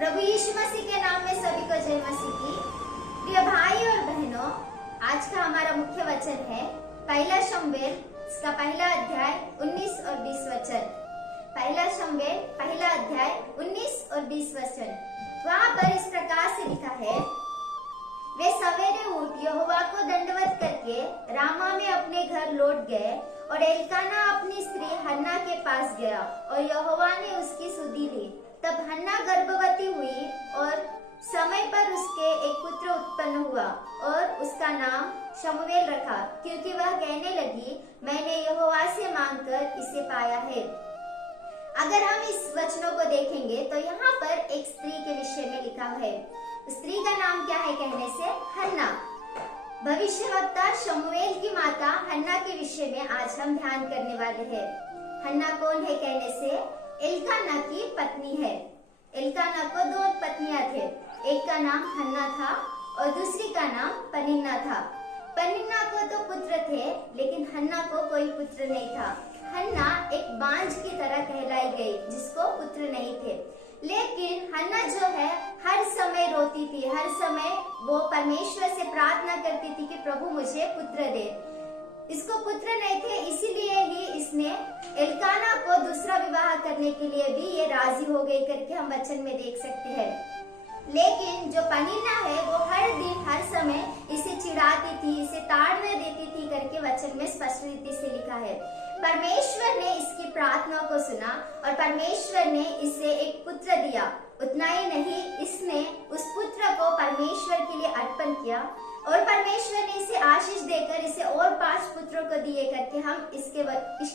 प्रभु यीशु मसीह के नाम में सभी को जय मसीह की। प्रिय भाई और बहनों, आज का हमारा मुख्य वचन है पहला शमूएल इसका पहला अध्याय 19 और 20 वचन। पहला शमूएल पहला अध्याय 19 और 20 वचन। वहाँ पर इस प्रकार से लिखा है, वे सवेरे उठ यहोवा को दंडवत करके रामा में अपने घर लौट गए और एल्काना अपनी स्त्री हन्ना के पास गया और यहोवा ने उसकी सुधि ली। तब हन्ना गर्भवती हुई और समय पर उसके एक पुत्र उत्पन्न हुआ और उसका नाम शमूएल रखा, क्योंकि वह कहने लगी, मैंने यहोवा से मांगकर इसे पाया है। अगर हम इस वचनों को देखेंगे तो यहाँ पर एक स्त्री के विषय में लिखा है। स्त्री का नाम क्या है कहने से? हन्ना। भविष्यवक्ता शमूएल की माता हन्ना के विषय में आज हम ध्यान करने वाले हैं। हन्ना कौन है कहने से? एल्काना की पत्नी है। एल्काना को दो पत्नियां थे, एक का नाम हन्ना था और दूसरी का नाम पनिन्ना था। पनिन्ना को तो पुत्र थे, लेकिन हन्ना को कोई पुत्र नहीं था। हन्ना एक बांझ की तरह कहलाई गई, जिसको पुत्र नहीं थे। लेकिन हन्ना जो है हर समय रोती थी, हर समय वो परमेश्वर से प्रार्थना करती थी कि प्रभु मुझे पुत्र दे। इसको पुत्र नहीं थे, इसीलिए ही इसने एल्काना को दूसरा विवाह करने के लिए भी ये राजी हो गई करके हम वचन में देख सकते हैं। लेकिन जो पनिन्ना है वो हर दिन हर समय इसे चिढ़ाती थी, इसे ताड़ना देती थी करके वचन में स्पष्ट रीति से लिखा है। परमेश्वर ने इसकी प्रार्थना को सुना और परमेश्वर ने इसे एक पुत्र दिया। उतना ही नहीं, इसने उस पुत्र को परमेश्वर के लिए अर्पण किया और परमेश्वर ने इसे आशीष देकर इसे और 5 पुत्रों को दिए करके हम इसके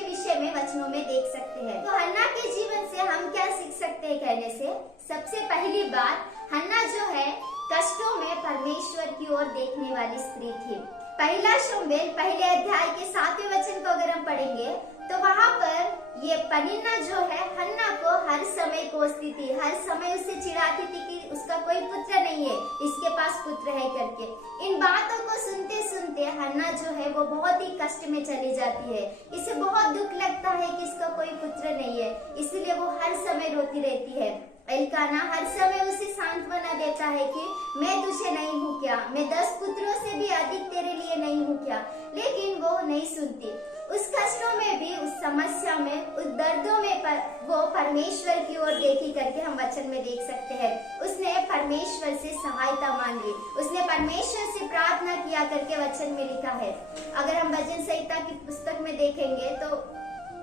विषय में वचनों में देख सकते हैं। तो हन्ना के जीवन से हम क्या सीख सकते हैं कहने से? सबसे पहली बात, हन्ना जो है कष्टों में परमेश्वर की ओर देखने वाली स्त्री थी। पहला शमूएल पहले अध्याय के 7वें वचन को अगर हम पढ़ेंगे तो वहाँ पर ये पनिन्ना जो है हन्ना को हर समय कोसती थी, हर समय उसे चिढ़ाती थी कि उसका कोई पुत्र नहीं है, इसके पास पुत्र है करके। इन बातों को सुनते सुनते हन्ना जो है वो बहुत ही कष्ट में चली जाती है। इसे बहुत दुख लगता है कि इसका कोई पुत्र नहीं है, इसीलिए वो हर समय रोती रहती है। एल्काना हर समय उसे सांत्वना देता है कि मैं तुझे नहीं हूँ क्या, मैं 10 पुत्रों से भी अधिक तेरे लिए नहीं हूँ क्या, लेकिन वो नहीं सुनती। उस कष्टों में भी, उस समस्या में, उस दर्दों में वो परमेश्वर की ओर देखी करके हम वचन में देख सकते हैं। उसने परमेश्वर से सहायता मांगी, उसने परमेश्वर से प्रार्थना किया करके वचन में लिखा है। अगर हम भजन संहिता की पुस्तक में देखेंगे तो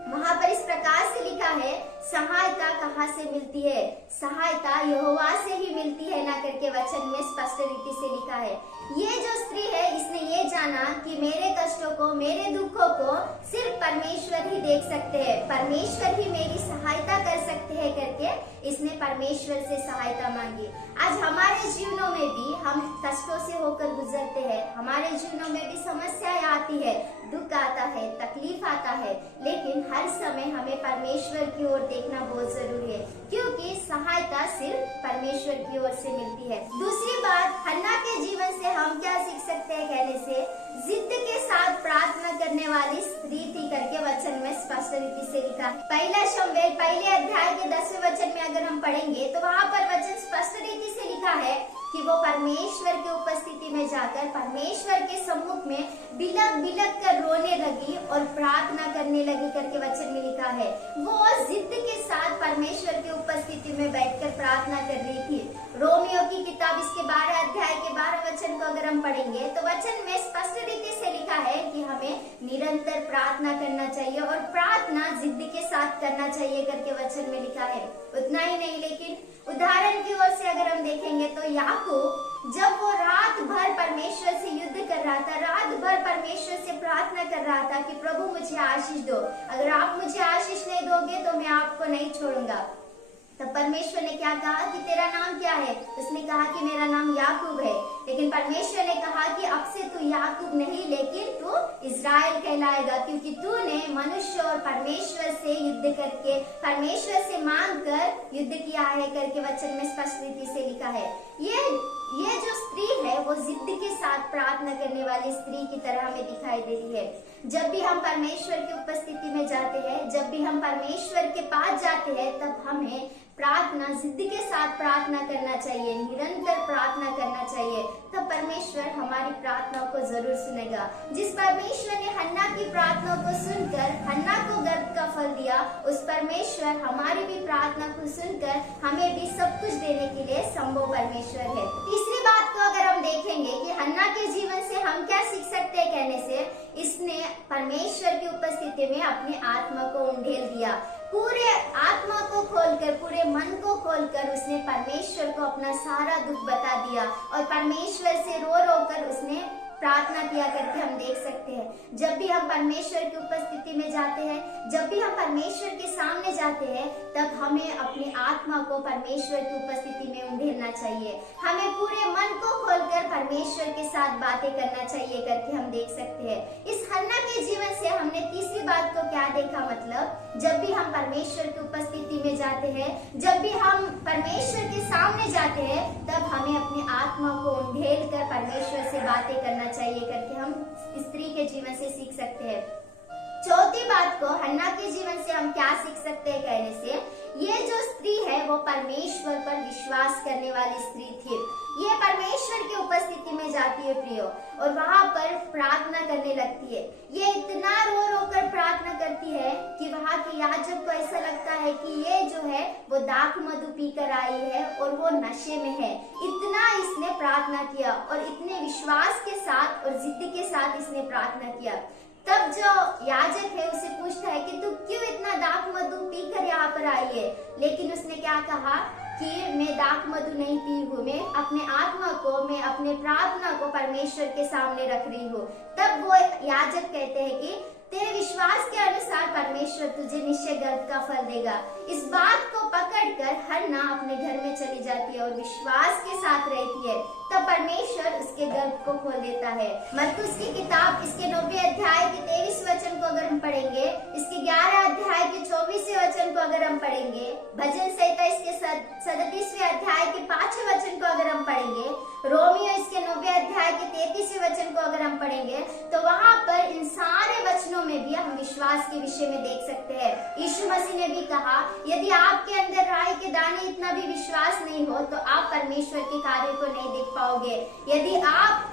वहाँ पर इस प्रकार से लिखा है, सहायता कहाँ से मिलती है? सहायता यहोवा से ही मिलती है ना करके वचन में स्पष्ट रीति से लिखा है। ये जो स्त्री है इसने ये जाना कि मेरे कष्टों को, मेरे दुखों को सिर्फ परमेश्वर ही देख सकते हैं, परमेश्वर ही मेरी सहायता कर सकते हैं करके इसने परमेश्वर से सहायता मांगी। आज हमारे जीवनों में भी हम कष्टों से होकर गुजरते हैं, हमारे जीवनों में भी समस्याएं आती है, दुख आता है, तकलीफ आता है, लेकिन हर समय हमें परमेश्वर की ओर देखना बहुत जरूरी है, क्योंकि सहायता सिर्फ परमेश्वर की ओर से मिलती है। दूसरी बात, हन्ना के जीवन से हम क्या सीख सकते हैं कहने से? जिद के साथ प्रार्थना करने वाली स्त्री थी करके वचन में स्पष्ट रीति से लिखा। पहला शमूएल पहले अध्याय के 10वें वचन में अगर हम पढ़ेंगे तो वहाँ पर वचन स्पष्ट रीति से लिखा है कि वो परमेश्वर की उपस्थिति में जाकर परमेश्वर के सम्मुख में बिलक बिलक कर रोने लगी और प्रार्थना करने लगी करके वचन में लिखा है। वो जिद के साथ परमेश्वर की उपस्थिति में बैठकर प्रार्थना कर रही थी। रोमियो की किताब इसके 12 अध्याय के 12 वचन को अगर हम पढ़ेंगे तो वचन में स्पष्ट रीति से लिखा है कि हमें निरंतर प्रार्थना करना चाहिए और प्रार्थना जिद के साथ करना चाहिए करके वचन में लिखा है। उतना ही नहीं, लेकिन उदाहरण की ओर से अगर हम देखेंगे तो याकूब जब वो रात भर परमेश्वर से युद्ध कर रहा था, रात भर परमेश्वर से प्रार्थना कर रहा था कि प्रभु मुझे आशीष दो, अगर आप मुझे आशीष नहीं दोगे तो मैं आपको नहीं छोड़ूंगा। तब परमेश्वर ने क्या कहा कि तेरा नाम क्या है? उसने कहा कि मेरा नाम याकूब है। लेकिन परमेश्वर ने कहा कि अब से तू याकूब नहीं, लेकिन तू इज़राइल कहलाएगा, क्योंकि तूने मनुष्य और परमेश्वर से युद्ध करके, परमेश्वर से मांग कर युद्ध किया है करके वचन में स्पष्ट रीति से लिखा है। ये जो स्त्री है वो जिद के साथ प्रार्थना करने वाली स्त्री की तरह हमें दिखाई दे रही है। जब भी हम परमेश्वर की उपस्थिति में जाते हैं, जब भी हम परमेश्वर के पास जाते हैं, तब हमें प्रार्थना, जिद के साथ प्रार्थना करना चाहिए, निरंतर प्रार्थना करना चाहिए, तब परमेश्वर हमारी प्रार्थनाओं को जरूर सुनेगा। जिस परमेश्वर ने हन्ना की प्रार्थना को सुनकर हन्ना को गर्भ का फल दिया, उस परमेश्वर हमारी भी प्रार्थना को सुनकर हमें भी सब कुछ देने के लिए संभव परमेश्वर है। तीसरी बात को अगर हम देखेंगे कि हन्ना के जीवन से हम क्या सीख सकते हैं कहने से, इसने परमेश्वर की उपस्थिति में अपने आत्मा को उंडेल दिया। पूरे आत्मा को खोलकर, पूरे मन को खोलकर उसने परमेश्वर को अपना सारा दुख बता दिया और परमेश्वर से रो रो कर उसने प्रार्थना किया करके हम देख सकते हैं। जब भी हम परमेश्वर की उपस्थिति में जाते हैं, जब भी हम परमेश्वर के सामने जाते हैं, तब हमें अपनी आत्मा को परमेश्वर की उपस्थिति में उंडेलना चाहिए। हमें पूरे मन को खोलकर परमेश्वर के साथ बातें करना चाहिए करके हम देख सकते हैं। इस हन्ना के जीवन से हमने तीसरी बात को क्या देखा, मतलब जब भी हम परमेश्वर की उपस्थिति में जाते हैं, जब भी हम परमेश्वर के सामने जाते हैं, तब हमें अपनी आत्मा को उंडेल कर परमेश्वर से बातें करना चाहिए करके हम स्त्री के जीवन से सीख सकते हैं। चौथी बात को हन्ना के जीवन से हम क्या सीख सकते हैं कहने से, ये जो स्त्री है वो परमेश्वर पर विश्वास करने वाली स्त्री थी। ये परमेश्वर की उपस्थिति में जाती है प्रियो, और वहां पर प्रार्थना करने लगती है। ये इतना रो रो कर प्रार्थना करती है कि वहां के याजक को ऐसा लगता है कि ये जो है वो दाख मधु पीकर आई है और वो नशे में है। इतना इसने प्रार्थना किया और इतने विश्वास के साथ और जिद के साथ इसने प्रार्थना किया। तब जो याजक है उसे पूछता है कि तू क्यों इतना दाख मधु पीकर यहाँ पर आई है, लेकिन उसने क्या कहा कि मैं दाख मधु नहीं पी हूँ, मैं अपने आत्मा को, मैं अपने प्रार्थना को परमेश्वर के सामने रख रही हूँ। तब वो याजक कहते हैं कि तेरे विश्वास के अनुसार परमेश्वर तुझे निश्चय गर्भ का फल देगा। इस बात को पकड़कर हन्ना अपने घर में चली जाती है और विश्वास के साथ रहती है। तब परमेश्वर उसके गर्भ को खोल देता है। मरकुस की किताब इसके 90 अध्याय के 23 वचन को अगर हम पढ़ेंगे, इसके 11 अध्याय के 24 वचन को अगर हम पढ़ेंगे, भजन संहिता इसके 37वें अध्याय के 5वें वचन को अगर हम पढ़ेंगे, रोमियो इसके 90 अध्याय के 33वें वचन को अगर हम पढ़ेंगे, तो वहाँ पर इन सारे वचनों में भी हम विश्वास के विषय में देख सकते हैं। यीशु मसीह ने भी कहा, यदि आपके अंदर राई के दाने इतना भी विश्वास नहीं हो तो आप परमेश्वर के कार्य को नहीं देख पाओगे। यदि आप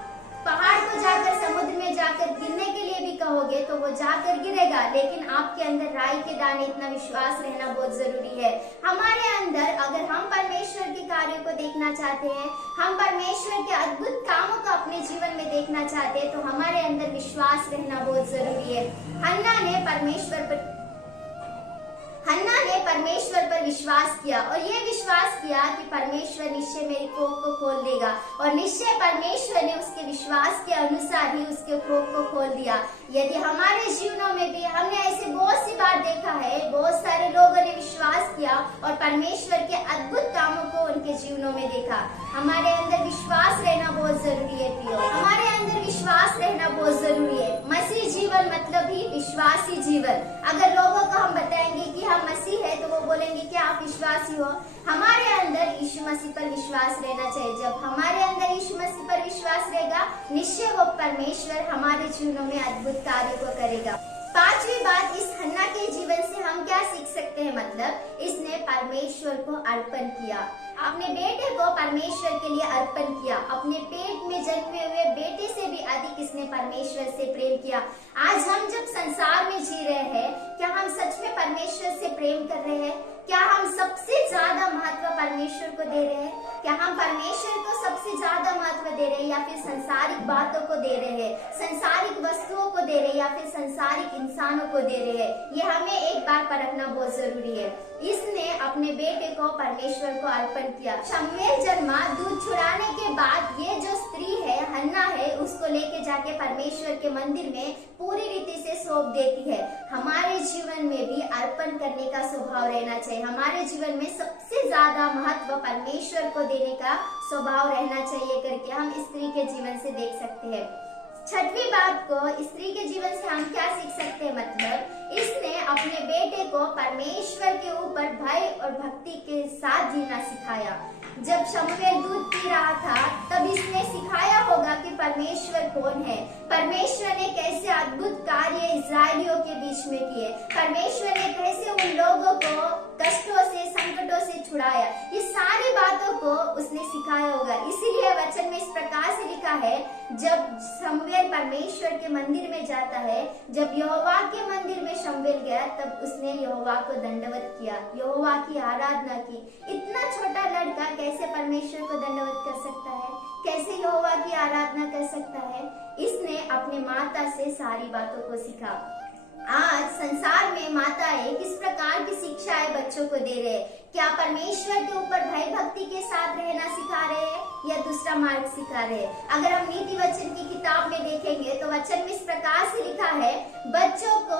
पहाड़ को जाकर समुद्र में जाकर गिरने के लिए भी कहोगे तो वो जाकर गिरेगा, लेकिन आपके अंदर राई के दाने इतना विश्वास रहना बहुत जरूरी है। हमारे अंदर अगर हम परमेश्वर के कार्य को देखना चाहते हैं, हम परमेश्वर के अद्भुत कामों को अपने जीवन में देखना चाहते हैं, तो हमारे अंदर विश्वास रहना बहुत जरूरी है। हन्ना ने परमेश्वर पर विश्वास किया और ये विश्वास किया कि परमेश्वर निश्चय मेरी कोख को खोल देगा, और निश्चय परमेश्वर ने उसके विश्वास के अनुसार ही उसके कोख को खोल दिया। यदि हमारे जीवनों में भी हमने ऐसे बहुत सी बार देखा है, बहुत सारे लोगों ने विश्वास किया और परमेश्वर के अद्भुत कामों को उनके जीवनों में देखा। हमारे अंदर विश्वास रहना बहुत जरूरी है प्रियो, हमारे अंदर विश्वास रहना बहुत जरूरी है। मसीह जीवन मतलब ही विश्वासी जीवन। अगर लोगों को हम बताएंगे कि हम मसीह है तो वो बोलेंगे कि आप विश्वासी हो। हमारे अंदर यीशु मसीह पर विश्वास रहना चाहिए। जब हमारे अंदर यीशु मसीह पर विश्वास रहेगा, निश्चय वो परमेश्वर हमारे जीवनों में अद्भुत कार्य को करेगा। पांचवी बात, इस हन्ना के जीवन से हम क्या सीख सकते हैं, मतलब इसने परमेश्वर को अर्पण किया। अपने बेटे को परमेश्वर के लिए अर्पण किया। अपने पेट में जन्मे हुए बेटे से भी अधिक इसने परमेश्वर से प्रेम किया। आज हम जब संसार में जी रहे हैं, क्या हम सच में परमेश्वर से प्रेम कर रहे हैं? क्या हम सबसे ज्यादा महत्व परमेश्वर को दे रहे हैं? क्या हम परमेश्वर को सबसे ज्यादा महत्व दे रहे हैं, या फिर संसारिक बातों को दे रहे हैं, संसारिक वस्तुओं को दे रहे हैं, या फिर संसारिक इंसानों को दे रहे हैं? ये हमें एक बार परखना बहुत जरूरी है। इसने अपने बेटे को परमेश्वर को अर्पण किया। शमूएल जन्मा, दूध छुड़ाने के बाद ये जो स्त्री है, हन्ना है, उसको लेके जाके परमेश्वर के मंदिर में पूरी रीति से सौंप देती है। हमारे जीवन में भी अर्पण करने का स्वभाव रहना चाहिए। हमारे जीवन में सबसे ज्यादा महत्व परमेश्वर को देने का स्वभाव रहना चाहिए करके हम स्त्री के जीवन से देख सकते हैं। छठवीं बात को, स्त्री के जीवन से हम क्या सीख सकते हैं, मतलब इसने अपने बेटे को परमेश्वर के ऊपर भय और भक्ति के साथ जीना सिखाया। जब शमूएल दूध पी रहा था तब इसने सिखाया होगा कि परमेश्वर कौन है, परमेश्वर ने कैसे अद्भुत कार्य इजरायलियों के बीच में किए, परमेश्वर ने कैसे उन लोगों को कष्टों से, संकटों से छुड़ाया। ये सारी बातों को उसने सिखाया होगा। इसीलिए वचन में इस प्रकार से लिखा है, जब शमूएल परमेश्वर के मंदिर में जाता है, जब यहोवा के मंदिर में शमूएल गया, तब उसने यहोवा को दंडवत किया, यहोवा की आराधना की। इतना छोटा लड़का कैसे परमेश्वर को दंडवत कर सकता है, कैसे यहोवा की आराधना कर सकता है? इसने अपने माता से सारी बातों को सीखा। आज संसार में माताएं किस प्रकार की शिक्षाएं बच्चों को दे रहे हैं? क्या परमेश्वर के ऊपर भय भक्ति के साथ रहना सिखा रहे हैं या दूसरा मार्ग सिखा रहे हैं? अगर हम नीति वचन की किताब में देखेंगे तो वचन में इस प्रकार से लिखा है, बच्चों को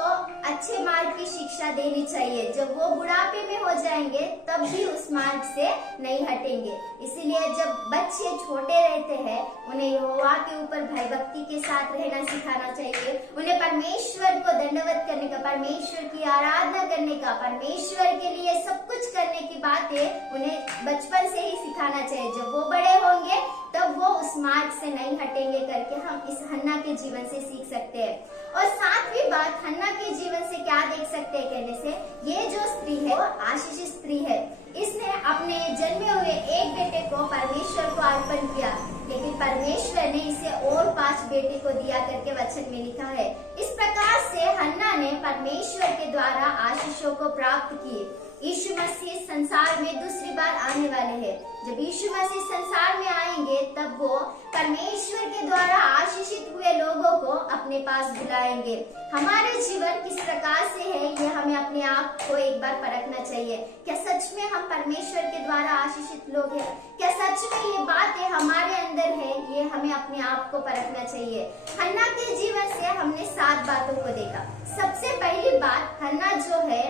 अच्छे मार्ग की शिक्षा देनी चाहिए। जब वो बुढ़ापे में हो जाएंगे तब भी उस मार्ग से नहीं हटेंगे। इसीलिए जब बच्चे छोटे रहते हैं, उन्हें यहोवा के ऊपर भय भक्ति के साथ रहना सिखाना चाहिए। उन्हें परमेश्वर को दंडवत करने का, परमेश्वर की आराधना करने का, परमेश्वर के लिए सब कुछ करने की बातें उन्हें बचपन से ही सिखाना चाहिए। जब वो बड़े होंगे तब वो उस मार्ग से नहीं हटेंगे करके हम इस हन्ना के जीवन से सीख सकते हैं। और सातवीं बात हन्ना के जीवन से क्या देख सकते हैं कहने से, ये जो स्त्री है वो आशीषित स्त्री है। इसने अपने जन्मे हुए एक बेटे को परमेश्वर को अर्पण किया, लेकिन परमेश्वर ने इसे और 5 बेटे को दिया करके वचन में लिखा है। इस प्रकार से हन्ना ने परमेश्वर के द्वारा आशीषों को प्राप्त किए। यीशु मसीह संसार में दूसरी बार आने वाले हैं। जब यीशु मसीह संसार में आएंगे तब वो परमेश्वर के द्वारा आशीषित हुए लोगों को अपने पास बुलाएंगे। हमारे जीवन किस प्रकार से है, ये हमें अपने आप को एक बार परखना चाहिए। क्या सच में हम परमेश्वर के द्वारा आशीषित लोग हैं? क्या सच में ये बातें हमारे अंदर है? ये हमें अपने आप को परखना चाहिए। हन्ना के जीवन से हमने 7 बातों को देखा। सबसे पहली बात, हन्ना जो है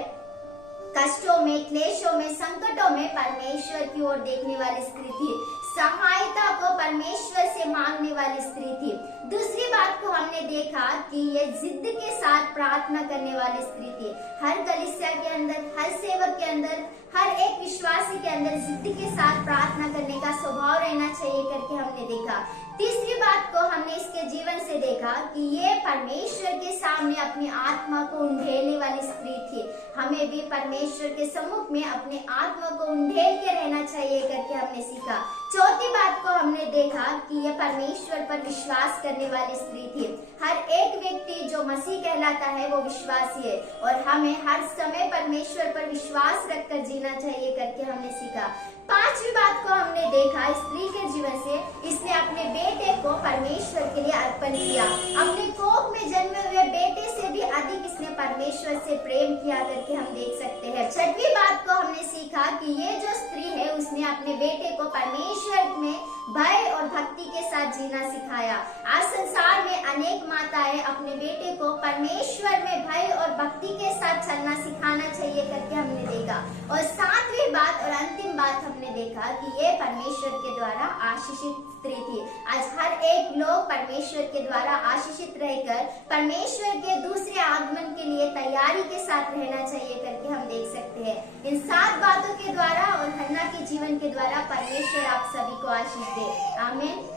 कष्टों में, क्लेशों में, संकटों में परमेश्वर की ओर देखने वाली स्त्री थी। सहायता को परमेश्वर से मांगने वाली स्त्री थी। दूसरी बात को हमने देखा कि ये जिद के साथ प्रार्थना करने वाली स्त्री थी। हर कलीसिया के अंदर, हर सेवक के अंदर, हर एक विश्वासी के अंदर जिद के साथ प्रार्थना करने का स्वभाव रहना चाहिए करके हमने देखा। तीसरी बात को हमने इसके जीवन से देखा कि ये परमेश्वर के सामने अपनी आत्मा को उंडेलने वाली स्त्री थी। हमें भी परमेश्वर के सम्मुख में अपने आत्मा को उंडेल के रहना चाहिए करके हमने सीखा। चौथी बात को हमने देखा कि यह परमेश्वर पर विश्वास करने वाली स्त्री थी। हर एक व्यक्ति जो मसीह कहलाता है वो विश्वासी है और हमें हर समय परमेश्वर पर विश्वास रखकर जीना चाहिए करके हमने सीखा। पांचवी बात को हमने देखा स्त्री के जीवन से, इसने अपने बेटे को परमेश्वर के लिए अर्पण किया। अपने कोख में जन्मे हुए बेटे से भी अधिक इसने परमेश्वर से प्रेम किया करके हम देख सकते हैं। छठवीं बात को हमने सीखा कि ये जो स्त्री है उसने अपने बेटे को परमेश्वर में भय और भक्ति के साथ जीना सिखाया। आज संसार में अनेक माताएं अपने बेटे को परमेश्वर में भय और भक्ति के साथ चलना सिखाना चाहिए करके हमने देखा। और सातवीं बात और अंतिम बात हमने देखा कि ये परमेश्वर के द्वारा आशीषित स्त्री थी। आज हर एक लोग परमेश्वर के द्वारा आशीषित रहकर परमेश्वर के दूसरे आगमन के लिए तैयारी के साथ रहना चाहिए करके हम देख सकते हैं। इन 7 बातों के द्वारा और हन्ना के जीवन के द्वारा परमेश्वर आप सभी को आशीष दे। आमीन।